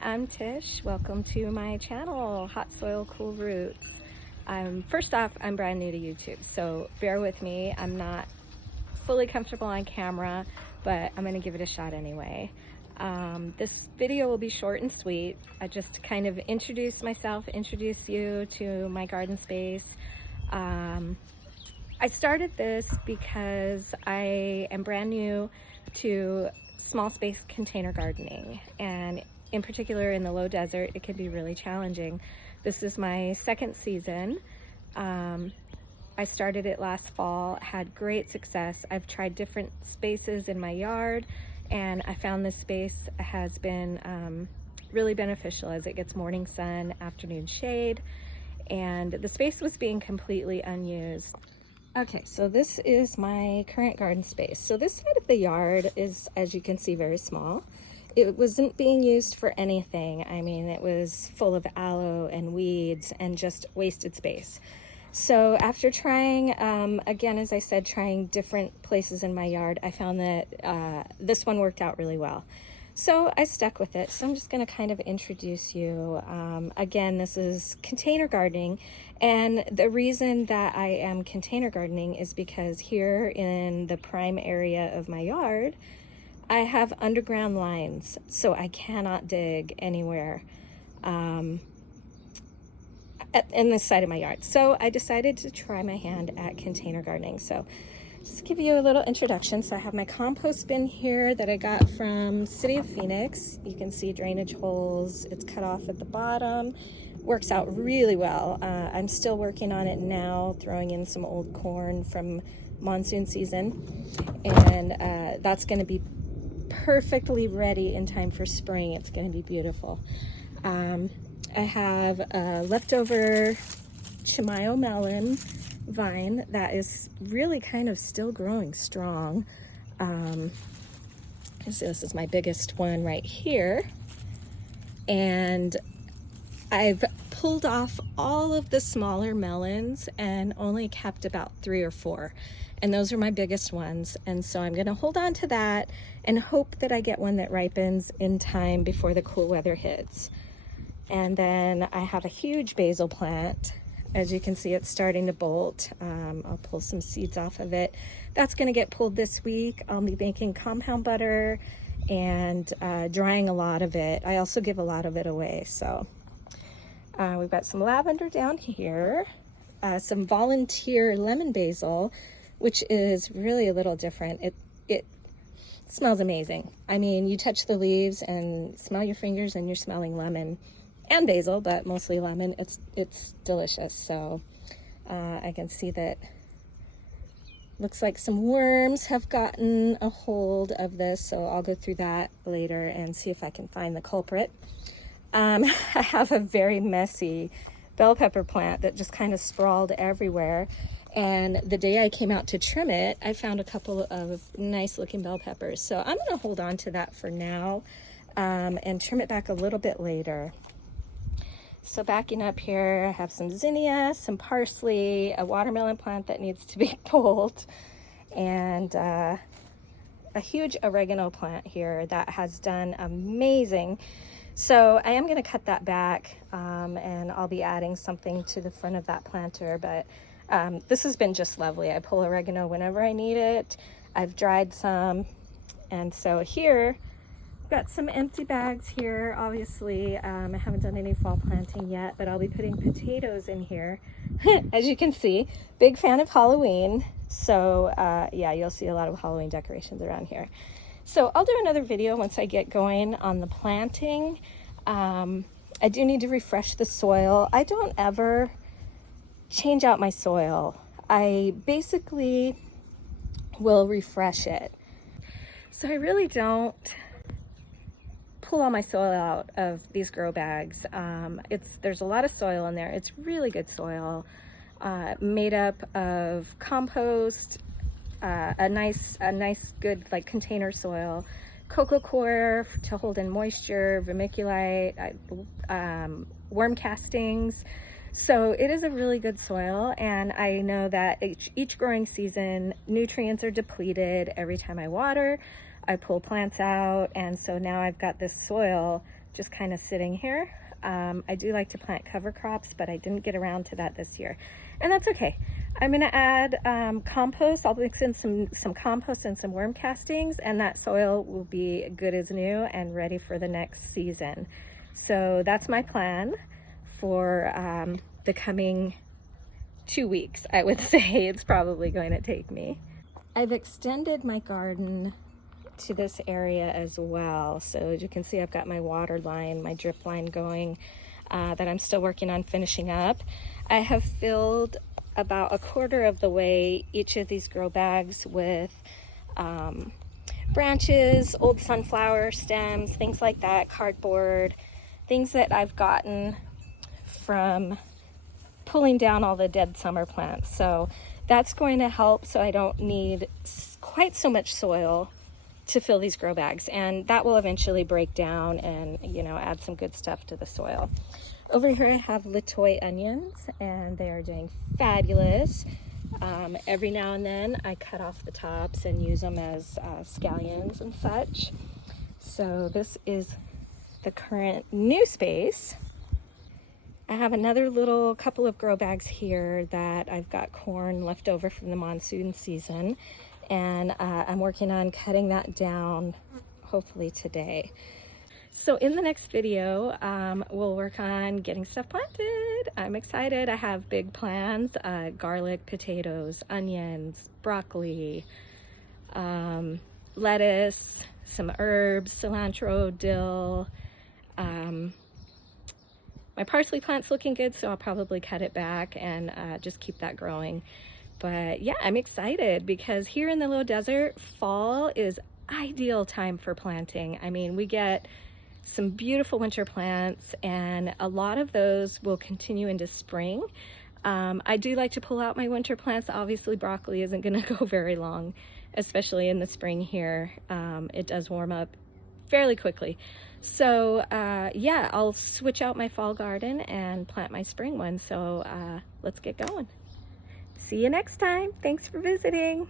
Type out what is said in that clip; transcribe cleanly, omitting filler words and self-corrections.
I'm Tish. Welcome to my channel, Hot Soil Cool Roots. First off, I'm brand new to YouTube, so bear with me. I'm not fully comfortable on camera, but I'm gonna give it a shot anyway. This video will be short and sweet. I just kind of introduce myself, introduce you to my garden space. I started this because I am brand new to small space container gardening, and in particular in the low desert it can be really challenging. This is my second season. I started it last fall, had great success. I've tried different spaces in my yard, and I found this space has been really beneficial as it gets morning sun, afternoon shade, and the space was being completely unused. Okay, so this is my current garden space. So this side of the yard is, as you can see, very small. It wasn't being used for anything. I mean, it was full of aloe and weeds and just wasted space. So after trying, again, as I said, trying different places in my yard, I found that this one worked out really well. So I stuck with it. So I'm just going to kind of introduce you. Again, this is container gardening. And the reason that I am container gardening is because here in the prime area of my yard, I have underground lines. So I cannot dig anywhere in this side of my yard. So I decided to try my hand at container gardening. So just give you a little introduction. So I have my compost bin here that I got from City of Phoenix. You can see drainage holes. It's cut off at the bottom. Works out really well. I'm still working on it now, throwing in some old corn from monsoon season. And that's going to be perfectly ready in time for spring. It's going to be beautiful. I have a leftover Chimayo melon vine that is really kind of still growing strong. So this is my biggest one right here, and I've pulled off all of the smaller melons and only kept about 3 or 4, and those are my biggest ones. And so I'm going to hold on to that and hope that I get one that ripens in time before the cool weather hits. And then I have a huge basil plant. As you can see, it's starting to bolt. I'll pull some seeds off of it. That's going to get pulled this week. I'll be making compound butter and drying a lot of it. I also give a lot of it away. So we've got some lavender down here, some volunteer lemon basil, which is really a little different. It smells amazing. I mean, you touch the leaves and smell your fingers and you're smelling lemon and basil, but mostly lemon. It's delicious. So I can see that looks like some worms have gotten a hold of this, so I'll go through that later and see if I can find the culprit. I have a very messy bell pepper plant that just kind of sprawled everywhere, and the day I came out to trim it, I found a couple of nice looking bell peppers. So I'm going to hold on to that for now and trim it back a little bit later. So backing up here, I have some zinnia, some parsley, a watermelon plant that needs to be pulled, and a huge oregano plant here that has done amazing. So I am going to cut that back, and I'll be adding something to the front of that planter. But this has been just lovely. I pull oregano whenever I need it. I've dried some, and so here got some empty bags here. Obviously, I haven't done any fall planting yet, but I'll be putting potatoes in here. As you can see, big fan of Halloween. So yeah, you'll see a lot of Halloween decorations around here. So I'll do another video once I get going on the planting. I do need to refresh the soil. I don't ever change out my soil. I basically will refresh it. So I really don't pull all my soil out of these grow bags. There's a lot of soil in there. It's really good soil, made up of compost, a nice good like container soil, coco coir to hold in moisture, vermiculite, worm castings. So it is a really good soil, and I know that each growing season nutrients are depleted every time I water. I pull plants out, and so now I've got this soil just kind of sitting here. I do like to plant cover crops, but I didn't get around to that this year, and that's okay. I'm gonna add compost. I'll mix in some compost and some worm castings, and that soil will be good as new and ready for the next season. So that's my plan for the coming 2 weeks, I would say it's probably going to take me. I've extended my garden to this area as well. So as you can see, I've got my water line, my drip line going that I'm still working on finishing up. I have filled about 1/4 of the way each of these grow bags with branches, old sunflower stems, things like that, cardboard, things that I've gotten from pulling down all the dead summer plants. So that's going to help, so I don't need quite so much soil to fill these grow bags, and that will eventually break down and, you know, add some good stuff to the soil. Over here I have Latoy onions, and they are doing fabulous. Every now and then I cut off the tops and use them as scallions and such. So this is the current new space. I have another little couple of grow bags here that I've got corn left over from the monsoon season, and I'm working on cutting that down hopefully today. So in the next video, we'll work on getting stuff planted. I'm excited. I have big plans: garlic, potatoes, onions, broccoli, lettuce, some herbs, cilantro, dill. My parsley plant's looking good, so I'll probably cut it back and just keep that growing. But yeah, I'm excited because here in the low desert, fall is ideal time for planting. I mean, we get some beautiful winter plants, and a lot of those will continue into spring. I do like to pull out my winter plants. Obviously, broccoli isn't going to go very long, especially in the spring here. It does warm up fairly quickly. So yeah, I'll switch out my fall garden and plant my spring one. So let's get going. See you next time. Thanks for visiting.